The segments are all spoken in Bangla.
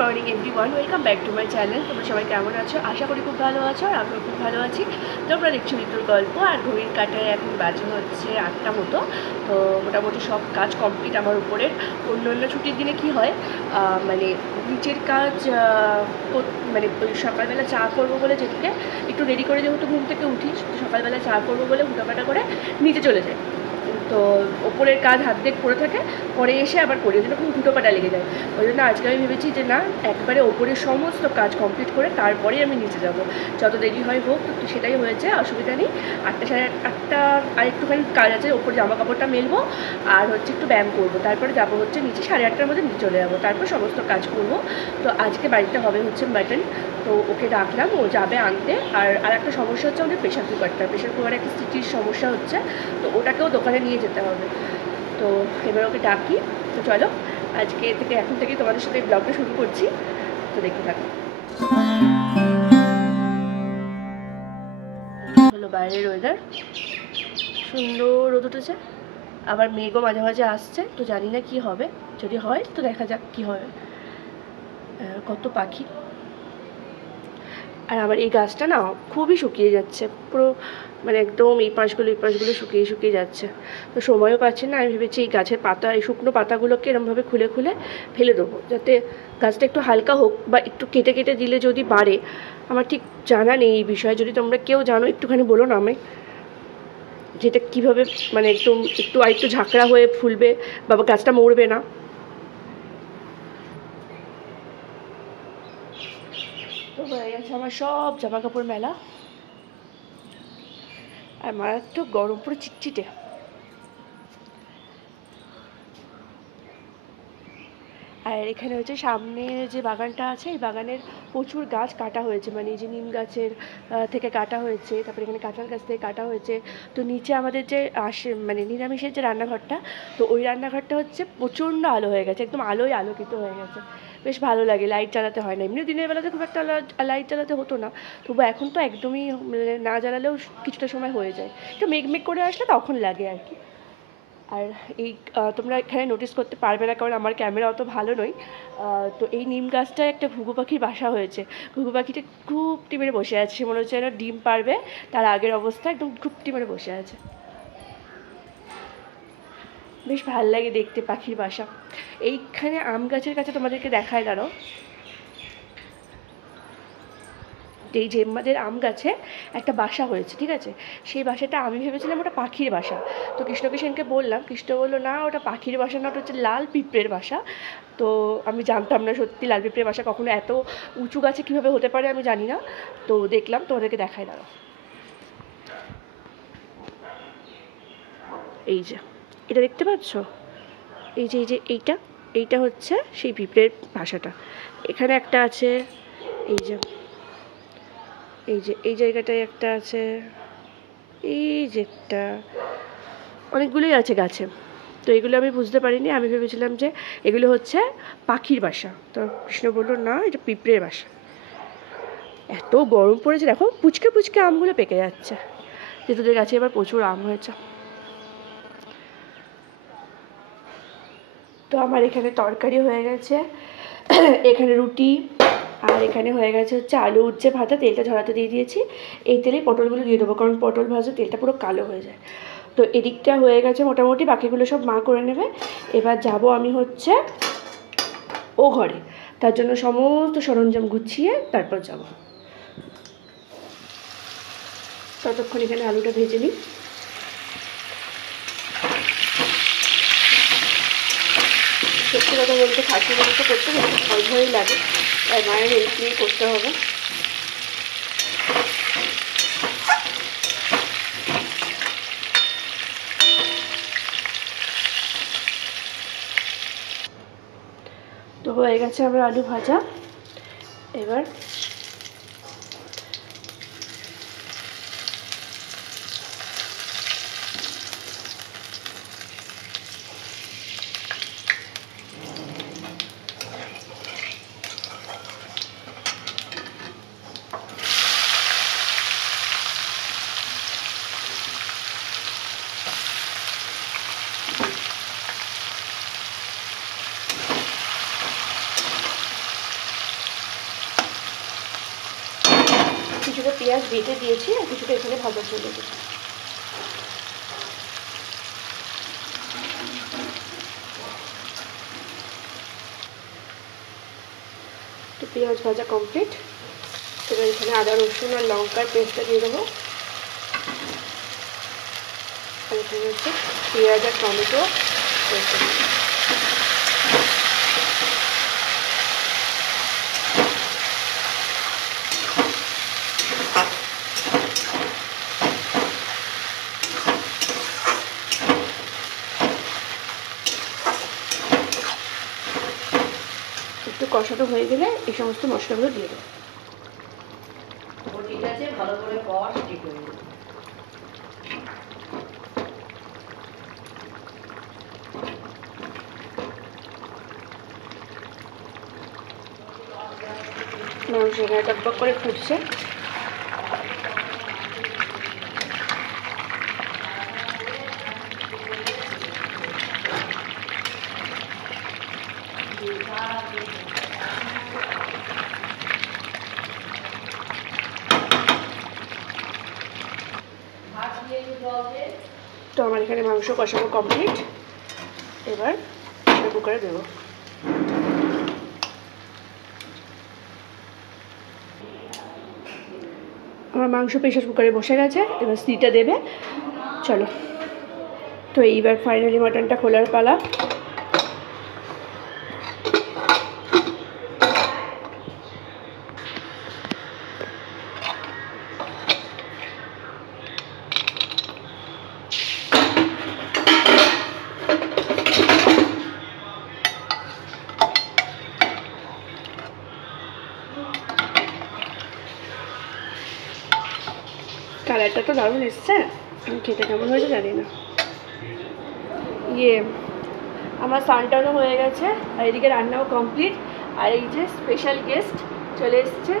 Morning everyone, welcome back to my channel. তোমরা সবাই কেমন আছো? আশা করি খুব ভালো আছো, আর আমিও খুব ভালো আছি। তোমরা দেখছো ঋতুর গল্প। আর ঘড়ির কাঁটায় এখন বাজে হচ্ছে 8টা মতো। তো মোটামুটি সব কাজ কমপ্লিট আমার উপরের। অন্য অন্য ছুটির দিনে কি হয়, মানে নিচের কাজ, মানে ওই সকালবেলা চা করবো বলে যেদিকে একটু রেডি করে, যেহেতু ঘুম থেকে উঠি, সকালবেলা চা করবো বলে হুটোপাটা করে নিচে চলে যাই। তো ওপরের কাজ হাত দিয়ে পড়ে থাকে, পরে এসে আবার করি, ওই জন্য খুব হুটোপাটা লেগে যায়। ওই জন্য আজকে আমি ভেবেছি যে না, একবারে ওপরের সমস্ত কাজ কমপ্লিট করে তারপরেই আমি নিচে যাব। যত দেরি হয় হোক, তো সেটাই হয়েছে, অসুবিধা নেই। 8টা সাড়ে 8টা আর একটুখানি কাজ আছে, ওপরে জামা কাপড়টা মেলবো আর হচ্ছে একটু ব্যায়াম করবো, তারপরে যাবো হচ্ছে নিচে, 8:30টার মধ্যে নিচে চলে যাবো, তারপর সমস্ত কাজ করবো। তো আজকে বাড়িতে হবে হচ্ছে মাটন, তো ওকে ডাকলাম, ও যাবে আনতে। আর একটা সমস্যা হচ্ছে আমাদের প্রেশার কুকারে একটা সিটির সমস্যা হচ্ছে, তো ওটাকেও দোকানে নিয়ে যেতে হবে। তো এবার ওকে ডাকি। তো চলো, আজকে থেকে এখন থেকেই তোমাদের সাথে ব্লগটা শুরু করছি, তো দেখতে থাকো। হলো বাইরের ওয়েদার, সুন্দর রোদ উঠেছে, আবার মেঘও মাঝে মাঝে আসছে, তো জানি না কি হবে। যদি হয় তো দেখা যাক কি হবে। কত পাখি। আর আমার এই গাছটা না খুবই শুকিয়ে যাচ্ছে পুরো, মানে একদম এই পাশগুলো শুকিয়ে শুকিয়ে যাচ্ছে। তো সময়ও পাচ্ছি না, আমি ভেবেছি এই গাছের পাতা, এই শুকনো পাতাগুলোকে এরমভাবে খুলে খুলে ফেলে দেবো, যাতে গাছটা একটু হালকা হোক, বা একটু কেটে কেটে দিলে যদি বাড়ে। আমার ঠিক জানা নেই এই বিষয়ে, যদি তোমরা কেউ জানো একটুখানি বলো না আমি, যেটা কীভাবে মানে একদম একটু ঝাঁকড়া হয়ে ফুলবে বা গাছটা মরবে না। তো হয়ে গেছে আমার সব জামা কাপড় মেলা, আর মারাত্মক গরম, পুরো চিটচিটে। আর এখানে হচ্ছে সামনে যে বাগানটা আছে, এই বাগানের প্রচুর গাছ কাটা হয়েছে, মানে এই যে নিম গাছের থেকে কাটা হয়েছে, তারপরে এখানে কাঁঠাল গাছ থেকে কাটা হয়েছে। তো নিচে আমাদের যে মানে নিরামিষের যে রান্নাঘরটা, তো ওই রান্নাঘরটা হচ্ছে প্রচণ্ড আলো হয়ে গেছে, একদম আলোয় আলোকিত হয়ে গেছে। বেশ ভালো লাগে, লাইট জ্বালাতে হয় না, এমনি দিনের বেলাতে খুব একটা লাইট জ্বালাতে হতো না, তবু এখন তো একদমই মানে না জ্বালালেও কিছুটা সময় হয়ে যায়, একটু মেঘ করে আসলে তখন লাগে আর কি। আর এই তোমরা এখানে নোটিস করতে পারবে না, কারণ আমার ক্যামেরা অত ভালো নয়। তো এই নিম গাছটায় একটা ঘুঘু পাখির বাসা হয়েছে। ঘুঘু পাখিটা ঘুপটি মেরে বসে আছে, সে মনে হচ্ছে যেন ডিম পারবে, তার আগের অবস্থা একদম ঘুপটি মেরে বসে আছে। বেশ ভাল লাগে দেখতে পাখির বাসা। এইখানে আম গাছের কাছে তোমাদেরকে দেখায়, দাঁড়াও। এই যে আমাদের আম গাছে একটা বাসা হয়েছে, ঠিক আছে, সেই বাসাটা আমি ভেবেছিলাম ওটা পাখির বাসা। তো কৃষ্ণকে সেনকে বললাম, কৃষ্ণ বললো না ওটা পাখির বাসা না, ওটা হচ্ছে লাল পিঁপড়ের বাসা। তো আমি জানতাম না, সত্যি লাল পিঁপড়ের বাসা কখনো এত উঁচু গাছে কীভাবে হতে পারে আমি জানি না। তো দেখলাম, তোমাদেরকে দেখাই, দাঁড়াও। এই যে এটা দেখতে পাচ্ছ, এই যে এইটা এইটা হচ্ছে সেই পিঁপড়ের বাসাটা। এখানে একটা আছে, এই যে এই জায়গাটায় একটা আছে, এই যে একটা, অনেকগুলোই আছে গাছে। তো এগুলো আমি বুঝতে পারিনি, আমি ভেবেছিলাম যে এগুলো হচ্ছে পাখির বাসা। তো কৃষ্ণ বললো না, এটা পিঁপড়ের বাসা। এত গরম পড়েছে, দেখো পুচকে পুচকে আমগুলো পেকে যাচ্ছে, যে তোদের গাছে এবার প্রচুর আম হয়েছে। তো আমার এখানে তরকারি হয়ে গেছে, এখানে রুটি, আর এখানে হয়ে গেছে হচ্ছে আলু উচ্ছে ভাজা, তেলটা ঝরাতে দিয়ে দিয়েছি। এই তেলেই পটলগুলো দিয়ে দেবো, কারণ পটল ভাজা তেলটা পুরো কালো হয়ে যায়। তো এদিকটা হয়ে গেছে মোটামুটি, বাকিগুলো সব মা করে নেবে। এবার যাব আমি হচ্ছে ও ঘরে, তার জন্য সমস্ত সরঞ্জাম গুছিয়ে তারপর যাব। ততক্ষণ এখানে আলুটা ভেজে নিই। সত্যি কথা বলতে খাসি মাংস করতে একটু ভয় ভয়ই লাগে, তাই মায়ের হেল্প নিয়ে করতে হবে। তো হয়ে গেছে আমার আলু ভাজা। এবার কিছুটা পেঁয়াজ ভেজে দিয়েছি আর কিছুটা এখানে ভাজা চলে গেছে। তো পেঁয়াজ ভাজা কমপ্লিট। এবার এখানে আদা রসুন আর লঙ্কার পেস্টটা দিয়ে দেবো। আর এখানে হচ্ছে পেঁয়াজ আর টমেটো পেস্ট। একটু কষানো হয়ে গেলে এই সমস্ত মশলাগুলো দিয়ে দেবো। ঠিক আছে, ভালো করে কষ, ঠিক হয়ে যাবে। মাংস এখানে টকবক করে ফুটছে। তো আমার এখানে মাংস কষানো কমপ্লিট। এবার প্রেসার কুকারে দেবো। আমার মাংস প্রেসার কুকারে বসে গেছে, এবার সিটিটা দেবে। চলো, তো এইবার ফাইনালি মাটনটা খোলার পালা। কালারটা তো দারুণ এসছে, খেতে কেমন হয়েছে জানি না। আমার স্নানটানো হয়ে গেছে আর এদিকে রান্নাও কমপ্লিট। আর এই যে স্পেশাল গেস্ট চলে এসছে,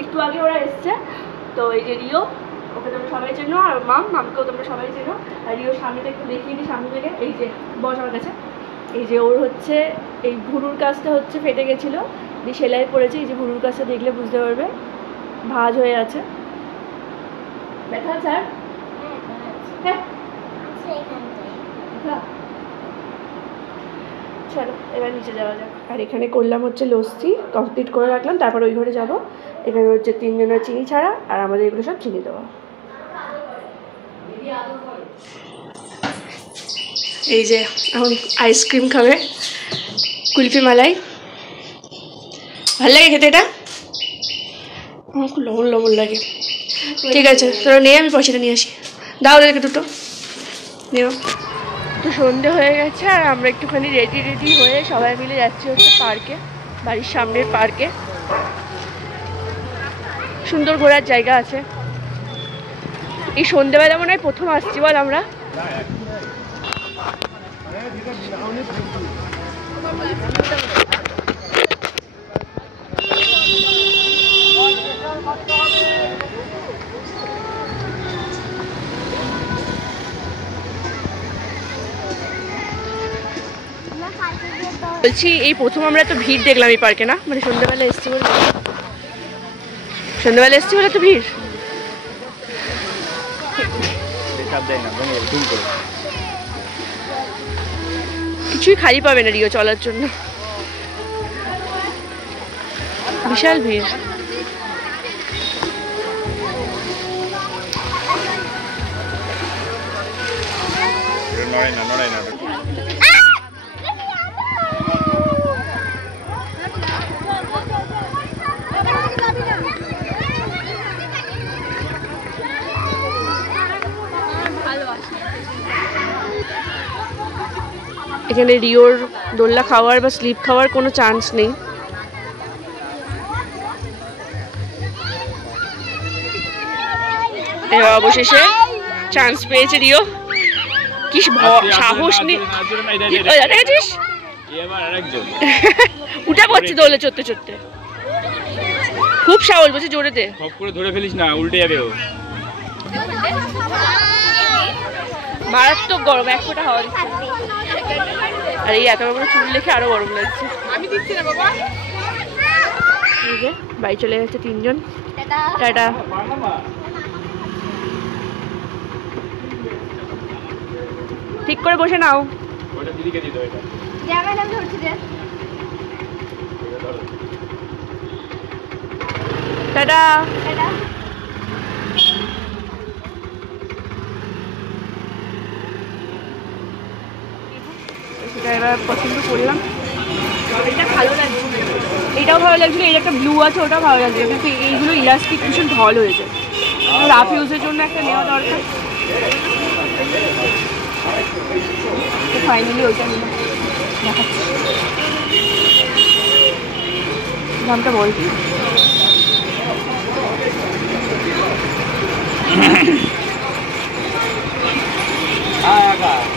একটু আগে ওরা এসছে। তো এই যে রিও, ওকে তোমরা সবাই চেনো, আর মামকেও তোমরা সবাই চেনো। আর রিওর সামনেটা একটু দেখিয়ে দিই সামনে থেকে। এই যে বস আমার কাছে, এই যে ওর হচ্ছে এই ভুরুর কাজটা হচ্ছে ফেটে গেছিলো, দিয়ে সেলাই পড়েছে। এই যে ভুরুর কাজটা দেখলে বুঝতে পারবে, ভাঁজ হয়ে আছে। ব্যথা স্যার? হ্যাঁ, চলো এবার নিচে যাওয়া যাক। আর এখানে করলাম হচ্ছে লস্যি, কমপ্লিট করে রাখলাম, তারপর ওই ঘরে যাব। এখানে হচ্ছে 3 জনের চিনি ছাড়া, আর আমাদের এগুলো সব চিনি দেওয়া। এই যে এখন আইসক্রিম খাবে, কুলফি মালাই। ভালো লাগে খেতে এটা? আমার খুব লবণ লবণ লাগে। ঠিক আছে, তোরা নিয়ে আমি পয়সাটা নিয়ে আসি। দাও ওদেরকে দুটো নিও। তো সন্ধে হয়ে গেছে আর আমরা একটুখানি রেডি হয়ে সবাই মিলে যাচ্ছি হচ্ছে পার্কে, বাড়ির সামনের পার্কে। সুন্দর ঘোরার জায়গা আছে। এই সন্ধেবেলা মনে হয় প্রথম আসছি বল আমরা। বলছি এই প্রথম আমরা তো ভিড় দেখলাম এই পার্কে, না মানে সন্ধ্যাবেলা এসছি বলে। সন্ধ্যাবেলা এসছি বলে তো ভিড়। কিছুই খালি পাবে না রিও চলার জন্য, বিশাল ভিড়। এখানে রিওর দোলনা খাওয়ার বা স্লিপ খাওয়ার কোনো চান্স নেই। অবশেষে চান্স পেয়েছে রিও। কি সাহস নেই, দেখেছিস উঠে পড়ছে দোলে চড়তে চড়তে। খুব সাহস, বলছে জোরে দে, ধরে ফেলিস না, উল্টে যাবে ও। মারাত্মক গরম, এক ফোঁটা হাওয়া দিচ্ছে। আর এই এত বড় চুল রেখে আরো গরম লাগছে। আমি দিচ্ছি না বাবা। এই যে বাড়ি চলে গেছে 3 জন। টাটা। ঠিক করে বসে নাও। ওটা দিদিকে দিতে হবে। টাটা। সেটা এবার পছন্দ করলাম। এটা ভালো লাগছে, এটাও ভালো লাগছিল। এর একটা ব্লু আছে, ওটাও ভালো লাগছিল, কিন্তু এইগুলো ইলাস্টিক ভীষণ ঢল হয়ে যায়। রাফ ইউজের জন্য একটা নেওয়া দরকার। ফাইনালি ওইটা নিলাম, দেখাচ্ছি দামটা বল।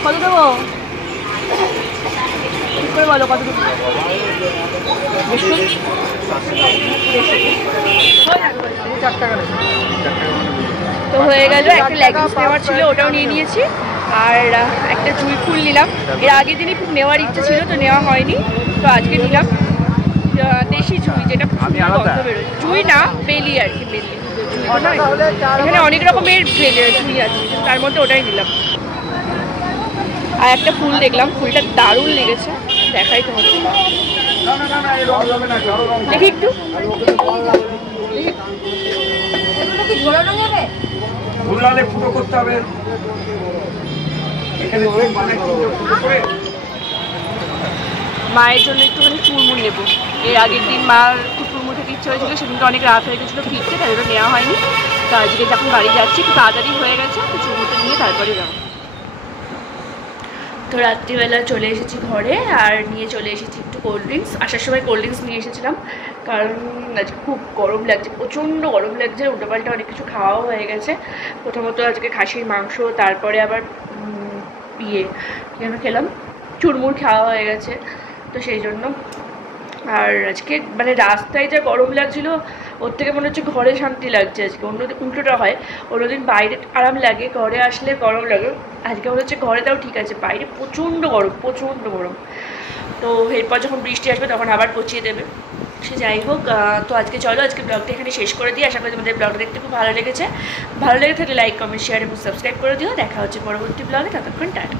কত দেবো ঠিক করে বলো, কত দেবো? তো হয়ে গেল। একটা লেগিংস নেওয়ার ছিল, ওটাও নিয়ে নিয়েছি। আর একটা জুঁই ফুল নিলাম। এর আগের দিনই খুব নেওয়ার ইচ্ছে ছিল, তো নেওয়া হয়নি, তো আজকে নিলাম। দেশি জুঁই, যেটা গন্ধ বেরোয়। জুঁই না, বেলি আর কি, বেলি। এখানে অনেক রকমের জুঁই আছে, তার মধ্যে ওটাই নিলাম। আর একটা ফুল দেখলাম, ফুলটা দারুণ লেগেছে, দেখাই তো হচ্ছে। দেখি একটু, ফুটো করতে হবে। মায়ের জন্য একটুখানি চুরমুর নেবো। এর আগের দিন মার একটু চুরমুর খেতে ইচ্ছে হয়েছিল, সেদিনকে অনেক রাত হয়ে গেছিলো ফিরতে, তাই জন্য নেওয়া হয়নি। তো আজকে যখন বাড়ি যাচ্ছি একটু তাড়াতাড়ি হয়ে গেছে, তো চুরমুরটা নিয়ে তারপরে যাবো। তো রাত্রিবেলা চলে এসেছি ঘরে, আর নিয়ে চলে এসেছি একটু কোল্ড ড্রিঙ্কস। আসার সময় কোল্ড ড্রিঙ্কস নিয়ে এসেছিলাম, কারণ আজকে খুব গরম লাগছে, প্রচণ্ড গরম লাগছে। উল্টোপাল্টা অনেক কিছু খাওয়াও হয়ে গেছে। প্রথমত আজকে খাসির মাংস, তারপরে আবার যেন খেলাম, চুরমুর খাওয়া হয়ে গেছে, তো সেই জন্য। আর আজকে মানে রাস্তায় যা গরম লাগছিল, ওর থেকে মনে হচ্ছে ঘরে শান্তি লাগছে আজকে। অন্যদিন উল্টোটা হয়, অন্যদিন বাইরে আরাম লাগে, ঘরে আসলে গরম লাগে। আজকে মনে হচ্ছে ঘরে তাও ঠিক আছে, বাইরে প্রচণ্ড গরম, প্রচণ্ড গরম। তো এরপর যখন বৃষ্টি আসবে তখন আবার পচিয়ে দেবে। সে যাই হোক, তো আজকে চলো, আজকে ব্লগটা এখানে শেষ করে দিই। আশা করি তোমাদের ব্লগটা দেখতে খুব ভালো লেগেছে। ভালো লেগে থাকলে লাইক, কমেন্ট, শেয়ার এবং সাবস্ক্রাইব করে দিও। দেখা হচ্ছে পরবর্তী ব্লগে, ততক্ষণ টাটা।